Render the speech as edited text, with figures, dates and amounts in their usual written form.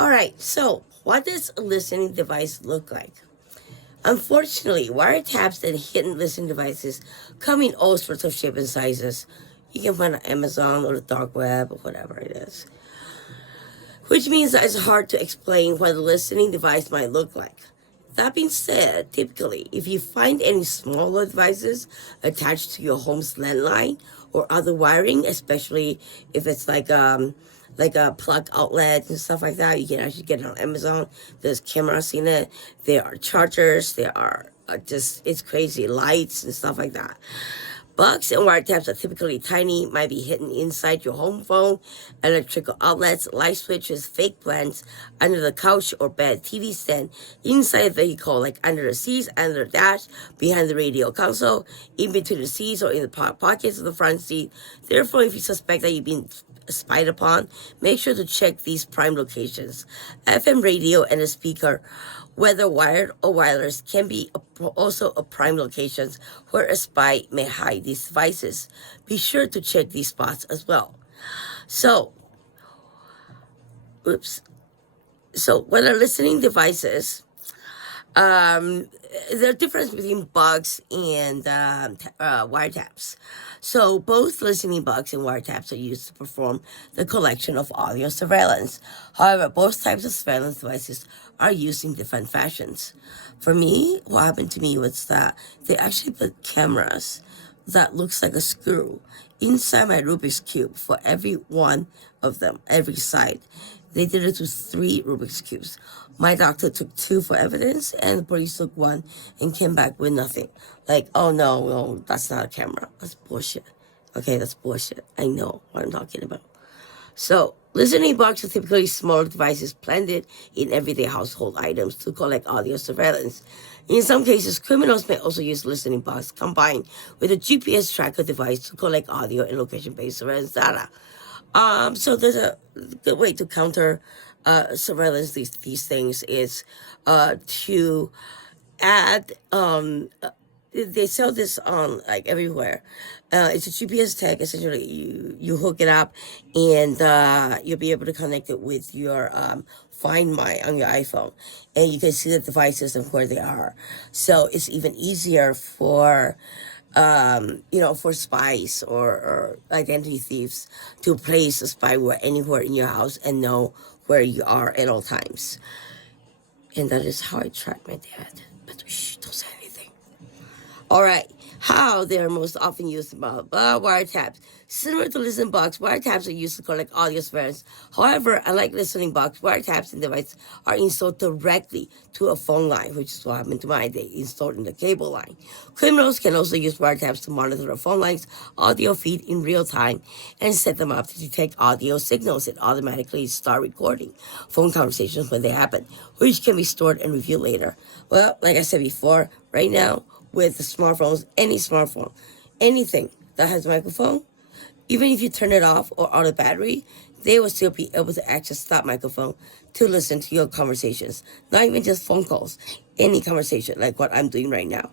Alright, so what does a listening device look like? Unfortunately, wiretaps and hidden listening devices come in all sorts of shapes and sizes. You can find on Amazon or the dark web or whatever it is. Which means that it's hard to explain what a listening device might look like. That being said, typically, if you find any smaller devices attached to your home's landline or other wiring, especially if it's like a plug outlet and stuff like that, you can actually get it on Amazon. There's cameras in it. There are chargers. There are it's crazy, lights and stuff like that. Bugs and wiretaps are typically tiny, might be hidden inside your home phone, electrical outlets, light switches, fake plants, under the couch or bed, TV stand, inside the vehicle, like under the seats, under the dash, behind the radio console, in between the seats or in the pockets of the front seat. Therefore, if you suspect that you've been spied upon, make sure to check these prime locations. FM radio and a speaker, whether wired or wireless, can be also a prime locations where a spy may hide these devices. Be sure to check these spots as well. So when are listening devices, there are difference between bugs and wiretaps. So both listening bugs and wiretaps are used to perform the collection of audio surveillance. However, both types of surveillance devices are used in different fashions. For me, what happened to me was that they actually put cameras that looks like a screw inside my Rubik's Cube for every one of them, every side. They did it with 3 Rubik's Cubes. My doctor took 2 for evidence, and the police took 1 and came back with nothing. Like, oh no, that's not a camera. That's bullshit. Okay, that's bullshit. I know what I'm talking about. So, listening bugs are typically smaller devices planted in everyday household items to collect audio surveillance. In some cases, criminals may also use listening bugs combined with a GPS tracker device to collect audio and location-based surveillance data. So there's a good way to counter surveillance these things is to add they sell this on like everywhere. It's a GPS tag. Essentially, you hook it up, and you'll be able to connect it with your Find My on your iPhone, and you can see the devices and where they are. So it's even easier for for spies or identity thieves to place a spyware anywhere in your house and know where you are at all times. And that is how I tracked my dad. But shh, don't say anything. All right, how they are most often used about wiretaps. Similar to listening box, wiretaps are used to collect audio surveillance. However, unlike listening box, wiretaps and devices are installed directly to a phone line, which is what happened to mine. They installed in the cable line. Criminals can also use wiretaps to monitor the phone lines, audio feed in real time, and set them up to detect audio signals and automatically start recording phone conversations when they happen, which can be stored and reviewed later. Well, like I said before, right now, with the smartphones, any smartphone, anything that has a microphone, even if you turn it off or out of battery, they will still be able to access that microphone to listen to your conversations. Not even just phone calls, any conversation like what I'm doing right now.